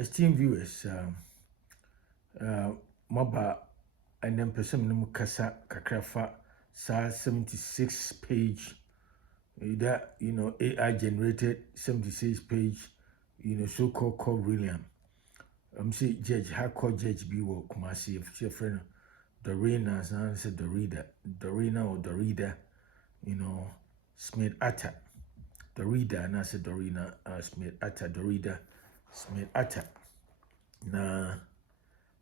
esteemed viewers, Maba and then person Kasa Kakrafa sa 76 page that AI generated 76 page so-called called William. Say Judge Hardcore Judge B wo Kumasi if your friend Dorinda said Dorinda or Dorida, Smith Arthur. Dorida and I said Dorinda Smith Arthur, Dorida Smith Arthur. Na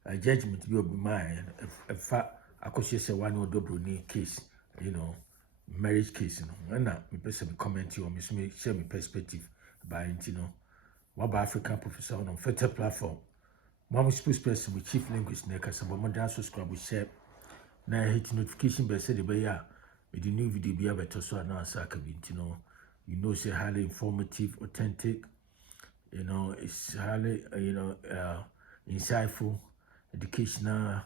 a judgment will be mine if Akosua Serwaa no Odo Broni case, marriage case, and now me person comment you or me share my perspective about what African professor on Feta platform. Mama spokesperson with chief linguist Neka Sabamada subscribe with share. Now hit notification by said the with the new video be able to so announce say highly informative, authentic, it's highly insightful, educational,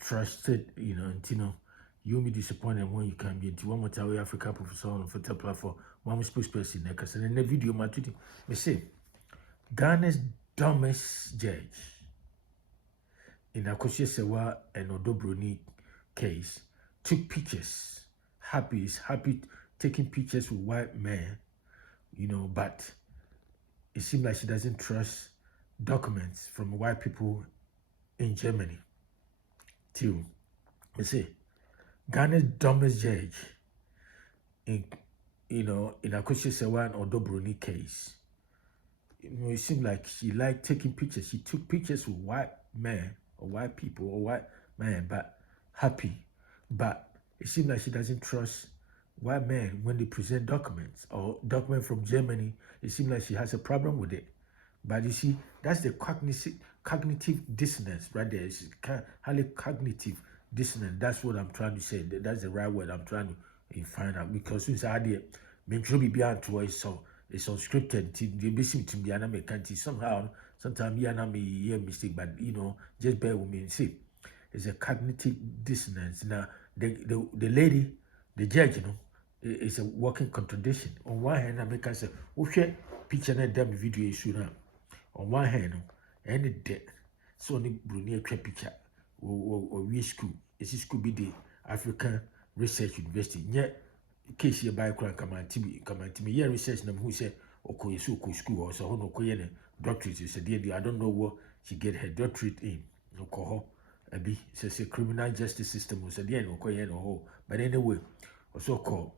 trusted, you'll be disappointed when you can be into one more time African professor on Feta platform. Mama spokesperson Neka and in the video my tweet me say Ghana's dumbest judge in Akosua Serwaa and Odo Broni case took pictures, happy taking pictures with white men, but it seems like she doesn't trust documents from white people in Germany. Too, you see, Ghana's dumbest judge in Akosua Serwaa and Odo Broni case. It seemed like she liked taking pictures. She took pictures with white men or white people or white men, but happy. But it seemed like she doesn't trust white men when they present documents or documents from Germany. It seems like she has a problem with it. But you see, that's the cognitive dissonance right there. It's highly cognitive dissonance. That's what I'm trying to say. That's the right word I'm trying to find out. Because since I did, it's unscripted. The basic to be an American. Somehow, sometimes you may hear mistake, but just bear with me and see. It's a cognitive dissonance. Now, the lady, the judge, it's a walking contradiction. On one hand, American say, okay, picture na damn video issue now. On one hand, any dead, so any Brunei picture or we school. It's school be the African Research University. Yet. Case here by Kran come to me. Yeah, research them who said, okay, so school or so no koyene doctorate. You said, I don't know what she get her doctorate in. No coho, a be says a criminal justice system was at the end of koyen or but anyway, also called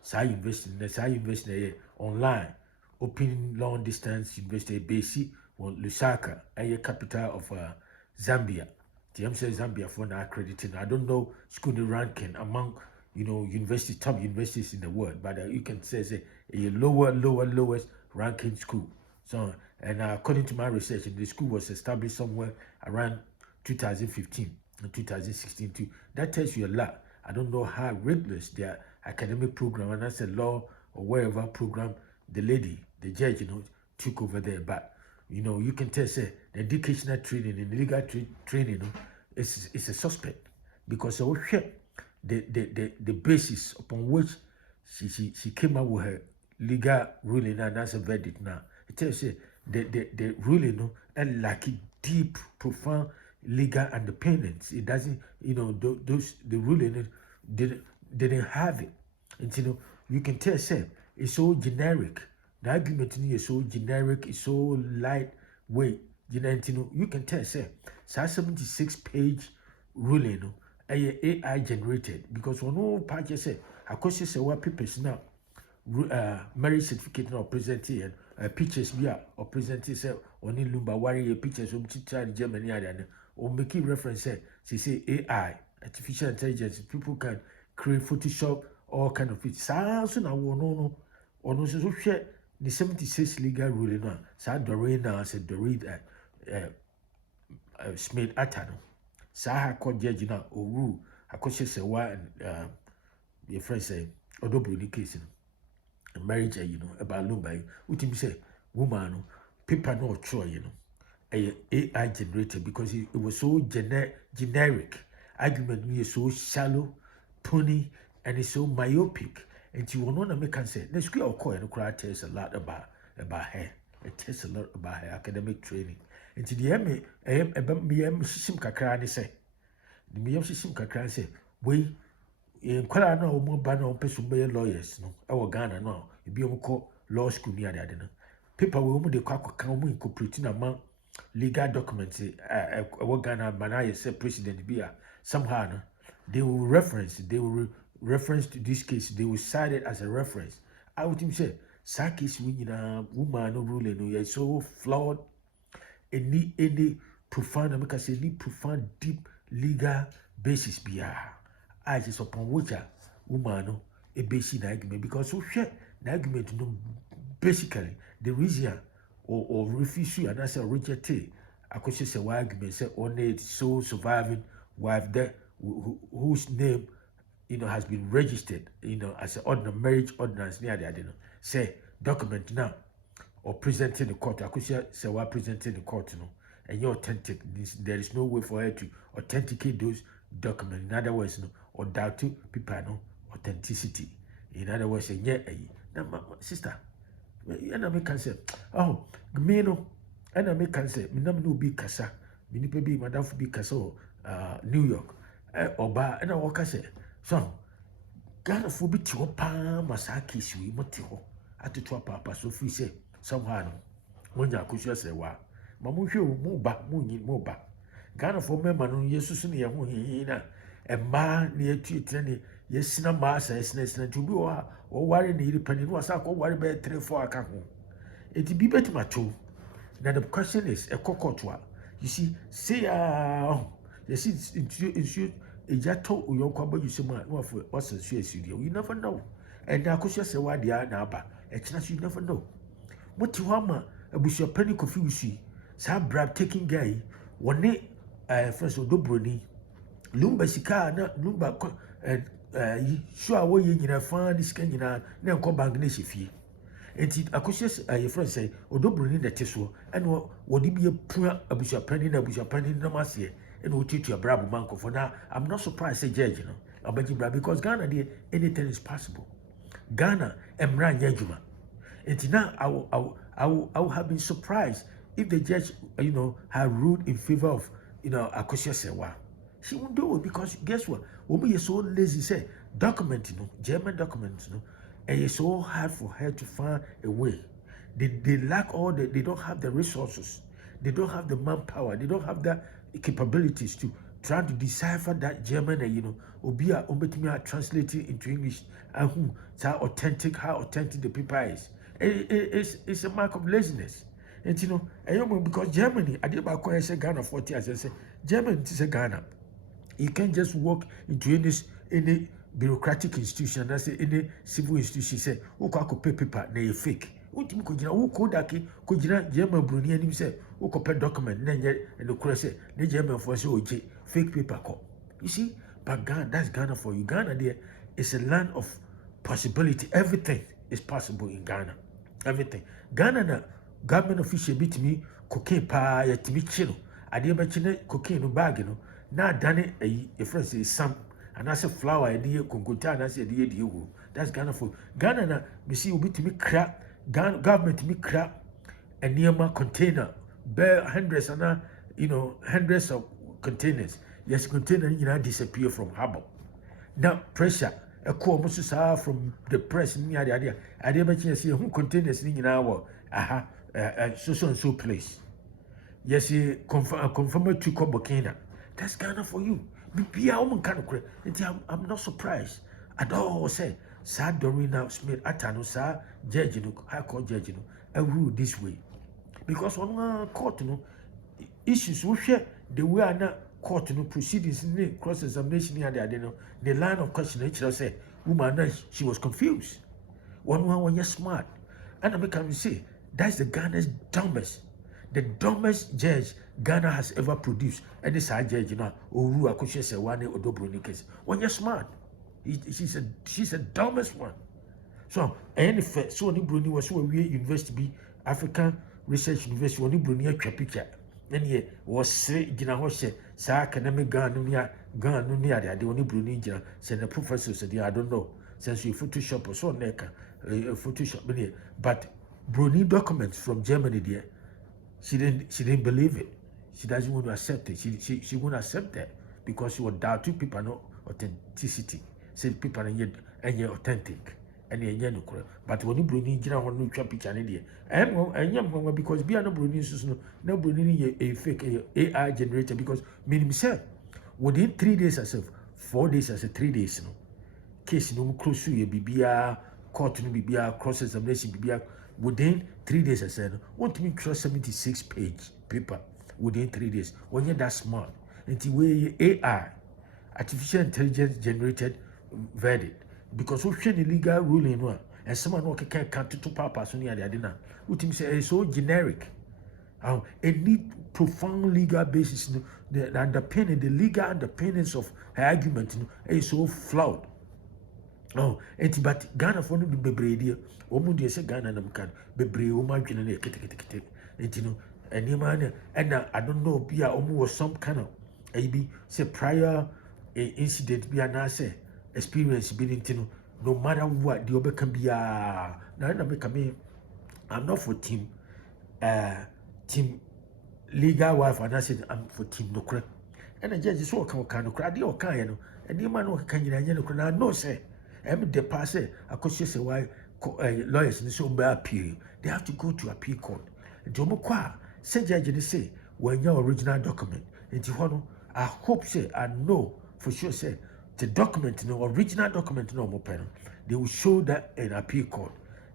Sai University online, open long distance university basic on Lusaka, a capital of Zambia. TM says Zambia for now accredited. I don't know school ranking among top universities in the world, but you can say a lowest ranking school. So, and according to my research, the school was established somewhere around 2015 and 2016 too. That tells you a lot. I don't know how rigorous their academic program, and that's a law or wherever program the judge, took over there. But you can tell say the educational training and the legal training, is a suspect because the basis upon which she came up with her legal ruling, and that's a verdict now. It tells you the ruling and like deep, profound legal independence. It doesn't, the ruling didn't have it. And you can tell say it's so generic. The argument is so generic, it's so lightweight. You can tell say 76 page ruling. AI generated because when all parties say Akosua Serwaa papers now marriage certificate now presented pictures be or presented say only lumba warrior pictures from Germany and or making reference she say AI artificial intelligence people can create Photoshop all kind of it. So now no so share the 76 legal ruling now. So Dorinda said Dorinda Smith Arthur. Saha court judge now or Akosua Serwaa and your friend say Odo Broni case marriage about lumba. What you say woman paper no choice AI generated because it was so generic. Argument is so shallow, puny, and it's so myopic. And you will not make say the school of coin tells a lot about her. It tells a lot about her academic training. And to the me sim kakra ne say. The me sim kakra say, we in kwala na omo ba na opeso be lawyers no. E Ghana no. E bi omo law school ni ade no. Paper we omo de kwa kan omo incorporate na man legal documents Ghana man say president be somehow no, they will reference to this case, they will cite it as a reference. I would say sa case we woman no ruling no yeah so flawed any profound I say any profound deep legal basis bia I just upon which a woman no a basic argument because so share the argument no basically the reason or refuse and I say reject Akosua Serwaa argument say on it so surviving wife there whose name has been registered as an ordinary marriage ordinance near the idea say document now or presenting the court Akosua Serwaa presenting the court and you're authentic. There is no way for her to authenticate those documents. In other words or doubt to people authenticity. In other words now sister and I make say oh me no and I make say me no be kasa me ni be madam be kasa New York oba and I walk say so Ghana for be to masaki we motho atoto papa so free say somehow no when Akosua Serwaa mamu hwe mu ba mu nyi mu ba Ghana for member no yesusu ne ye ho hina emma ne etuetire ne yesina ma asa yesina to bi o ware ne yiri pani no asa ko ware be 3-4 aka ho eti bi betima to. Now the question is a kokotwa you see say you see into ejato uyonkwa you say man no for what's the you never know and Akosua Serwaa dia na aba e china you never know moti ho ama abusua pani confuse sa brab taking guy woni first Odo Broni lumba sika na lumba sure wo ye nyina fa ni sika nyina na enko bank na hye enti Akosua your friend say Odo Broni na teso and wodi bi epua abusua pani na mase and we treat your brabo manko for now. I'm not surprised say judge abaji brabo because Ghana there anything is possible. Ghana emra nyajuma. And now I will have been surprised if the judge had ruled in favor of Akosua Serwaa. She won't do it because guess what? When so lazy say document German documents and it's so hard for her to find a way. They lack they don't have the resources, they don't have the manpower, they don't have the capabilities to try to decipher that German and obia umbetimi translate it into English and how authentic the paper is. It's a mark of laziness. And because Germany, I did about say Ghana 40 as I say, Germany is a Ghana. You can't just walk into any bureaucratic institution, that's any civil institution, say, who could pay paper, they fake. Ultimate who Kodaki, Kojina, German Bruni, and him say, who compare document, and the cross say, the German for fake paper call. You see, but Ghana, that's Ghana for you. Ghana there is a land of possibility. Everything is possible in Ghana. Everything. Ghana na government official beat me cocaine pa ya timi chino. Ade ba chine cocaine no bag no. Na dane a friend say sam and I say flower idea konkota and I say idea die wo. That's Ghana for Ghana na me see obi timi kra government timi kra a nearma container bear hundreds and hundreds of containers. Yes, container disappear from harbor. Now pressure a call must from the press near the idea. I didn't see who containers in our so and so place. Yes, confirm to Kobokina. That's Ghana for you. Be a woman kind of credit. I'm not surprised. I don't say, Sir Dorinda Smith Arthur, Sir Judge, High Court Judge, a rule this way. Because on one court, issues we share the way are not court proceedings in cross examination here. The line of question nature say, woman, she was confused. One you're smart. And I can say, that's the Ghana's the dumbest judge Ghana has ever produced. And this judge, Oru Akosua Serwaa Odo Broni case. When you're smart, she's the dumbest one. So, any fact, so Broni was so we university be African Research University, when Broni a picture. Then he was say, Gina Hoshe, Sa academic Ghana, the only Bruni Gina, send the professor said, I don't know, since you Photoshop or so, Neka, Photoshop, but Broni documents from Germany there. She didn't believe it. She doesn't want to accept it. She won't accept that because she will doubt two people no authenticity. Say people are authentic and you're no correct. But when you bring in general one new picture there, and because be no Broni no Broni a fake AI generator because meaning myself within 3 days as of 4 days as a 3 days no case no close to you bibia court no bibia cross examination bibia within 3 days I said want me cross 76 page paper within 3 days when you're that smart until we AI artificial intelligence generated verdict because we the legal ruling one and someone who can to papa so near the adina what him say is so generic. It need profound legal basis. The underpinning, the legal underpinnings of her argument is so flawed. But Ghana for no be bebree omu de say Ghana nam kan bebree omu adwene na kete and I don't know be omu was some kind of maybe say prior incident be na say experience be no matter what the obe can be na make me I'm not for team legal wife and I said I'm for team no credit and the judge is so kind of crowd or kind and the man who can you know say the passer Akosua Serwaa lawyers in so appeal they have to go to appeal court and say judge say when your original document and I hope say I know for sure say the document original document no more pen they will show that in appeal court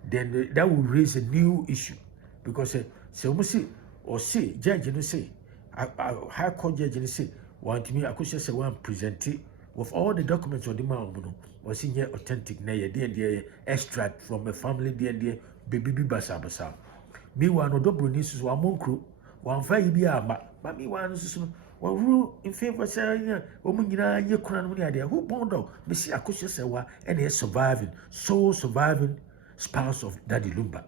then that will raise a new issue because so we see or say judge say high court judge say want me Akosua Serwaa present it with all the documents on the man was in here authentic na ye extract from a family there baby basa meanwhile Odo Broni so amonkro wan fa yi bi aba but meanwhile so one rule in favor say omu nyina ye kuna no ne who born dog me see Akosua Serwaa and he surviving spouse of Daddy Lumba.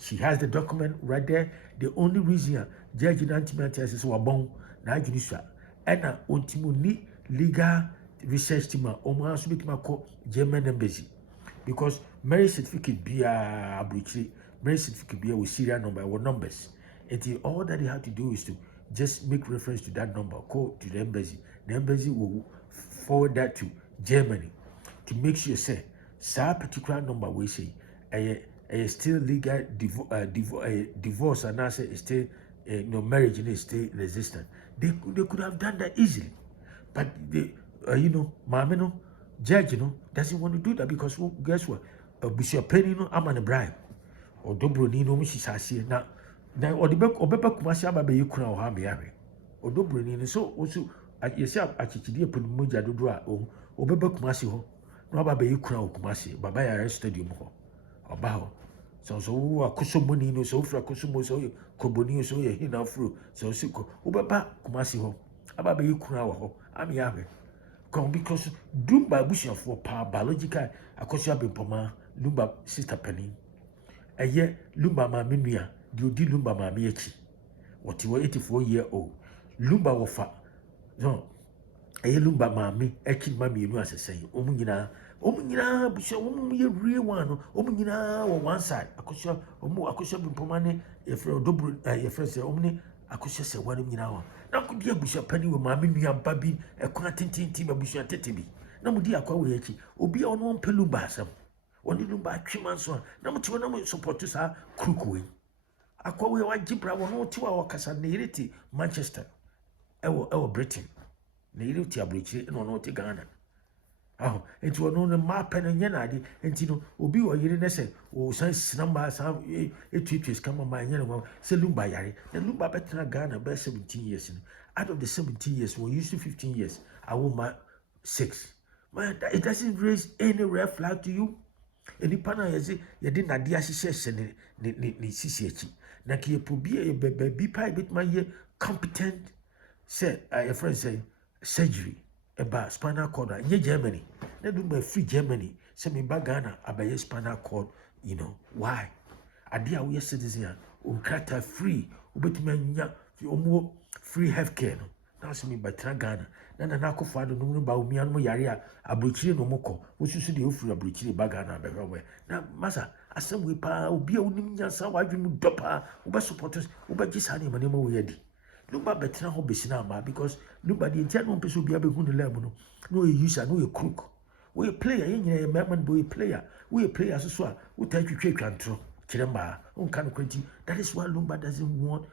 She has the document right there. The only reason Judge Dorinda says wabon na judicial and na ontimu ni legal research team omo aso betima ko German embassy because marriage certificate be marriage certificate be with serial number or numbers. And all that they have to do is to just make reference to that number, call to the embassy. The embassy will forward that to Germany to make sure say that particular number we say still legal divorce and say still marriage is still resistant. They could have done that easily, but they mama no judge doesn't want to do that because guess what? Bishop Penny I'm on a bribe. Odo Broni no she sase na obepa Kumasi ababe yekuna o ha me yare. Odo Broni so also yesi achichide epon moja dodo a obepa Kumasi ho na ababe yekuna o Kumasi baba yare stadium ho. Oba ho. So akosomoni no so fra akosomo so koboni so ye hina fro so siko obepa Kumasi ho ababe yekuna wo ho am yare. Because Lumba Busha for power biological Akosua Bempoma Lumba sister Penny. A year Lumba Maminia, do Lumba Mamiechi. What you were 84-year-old. Lumba wafa. No, a Lumba Mammy, Ekin Mammy, no as I say, Omina, Busha, real one, Omina, or one side. Akosua Bempomane, if you're double, your friends say, Omni, Akosua Serwaa now. Now could be a Bishop Penny with Mammy and Baby, a quantity team of Bishop Tetibi. No, dear Kawachi, Obi on one Pelubasam. Only Lumba Chimanson, number 2 number support to her crookway. Aquawe white Jibra 1 2 hour Casanirity, Manchester, our Britain. Native Tiabridge, no, not Ghana. Oh, it was known a map and yanadi, and Obi or Yenese, or since numbers have a teachers come on my yellow, say Lumba Yari, and Lumba better Ghana by 17 years. Out of the 17 years, we're used to 15 years. I will my 6. Man, it doesn't raise any red flag to you. Any pana yezi yedi na dia sise ni sisi echi na ki probie be pai bit my competent say your friend say surgery about spinal cord in Germany na do my free Germany say me ba Ghana abaye spinal cord why adia we citizen o krata free obetuma nya omo free healthcare no na so me ba tra Ghana na akofo ado no ba omi anu yare a abrochire no moko wosusu de ofuru abrochire ba Ghana be we na masa asem we pa obi a wonim nyansa wadwemu dopa wo be support wo be gisa ne manema wo yadi lumba betra ho besina ama because lumba de ntia no pese obi abehu ne lab no you user no you crook we player yen nyina man boy player we player so a wo ta twetwa ntro kire ma on kan kwanti. That is why Lumba doesn't want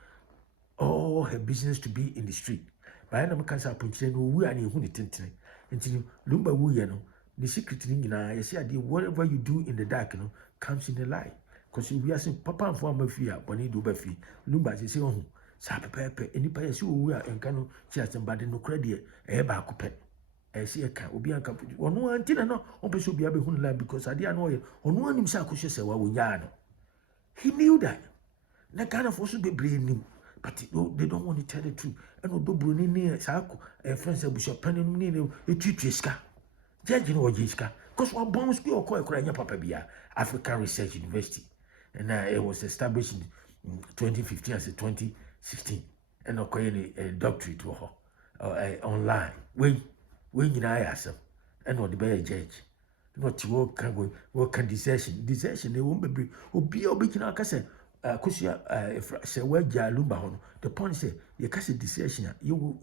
all her business to be in the street. By na maka sa ponchire no wu ani hu ne tentene nti Lumba wu ye no the secret ni nyina ye say ade whatever you do in the dark no comes in the light, because we are saying papa and for mafia boni do ba fi Lumba say ho sa pepe enipa ye say wu a enka no chi asembade no kra de e ba akopɛ e say e ka obi anka ono antina no on pe so obi abehu ne light because ade ano ye ono anim say Akosua Serwaa wo nya no. He knew that. Na Ghana for so be brain, but they don't want to tell the truth. And Odo Broni near Sako, a friend said, Bishop Penny, a teacher, Judge or Jiska, because one bomb school or cry Papa Bia, African Research University. And it was established in 2015 as a 2016. And a doctorate to her online. When you know, yourself, and what the bear judge. Not to work can desertion, they won't be obedient. I say, Akosua Serwaa Lumba hono. The point is, you can say desertion, you will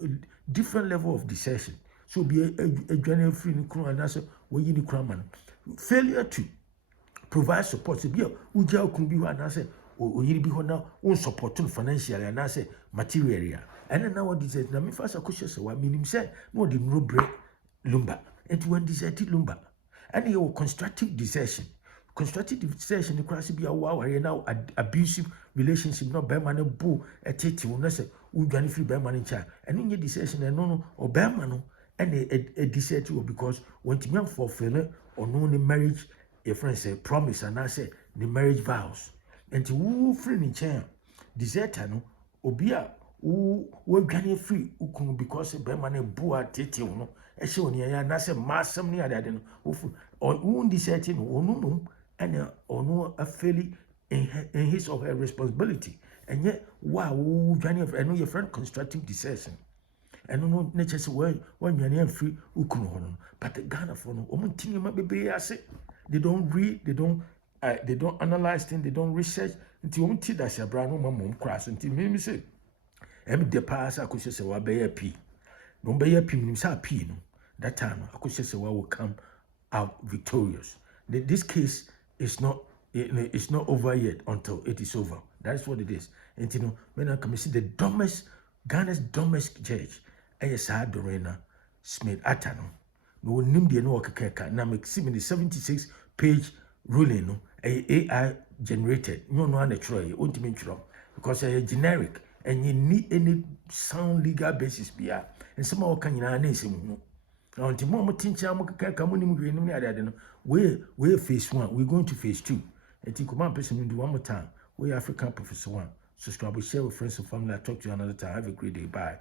different level of desertion. So be a general free crew and answer where you need cramming. Failure to provide support to be a uja could be one answer or you be now own support financially and answer material. And then nowadays, na me first Akosua Serwaa meaning say no the no break Lumba. And when deserted Lumba. And your constructive desertion. Constructive desertion, the class be a wow, now abusive relationship, not bear man boo, a titty, will not say, who granny free bear man in child. And in your desertion, and no, or bear man, and a desert because when to young for failure or no marriage, your friend say promise, and I say the marriage vows. And to woo free in chair, deserter no, or be a who granny free, who come because a bear man boo at titty, no. She only na say massam ni ade no or won deserting no and or no a fairly in his or her responsibility. And yet wow Johnny I know your friend constructive desertion and no nature say when you are free ukunu hono but the Ghana for no omuntinye ma bebre ase they don't read they don't analyze things, they don't research until omunti da se bra no mom crass until me say em de pass Akosua Serwaa be ya pi no be ya pi nim sa pi no. That time, Akosua Serwaa will come out victorious. This case is not over yet until it is over. That is what it is. And you know, when I come see the dumbest, Ghana's dumbest judge, Judge Dorinda Smith Arthur. No name the no kaka. Now make 76-page ruling no AI generated. No natural. Because it's generic and you need any sound legal basis. And some of can you now, until moment tincha muka come in we phase 1, we're going to phase 2. And think come person do one more time. We African Professor 1. Subscribe, share with friends and family. I'll talk to you another time. Have a great day. Bye.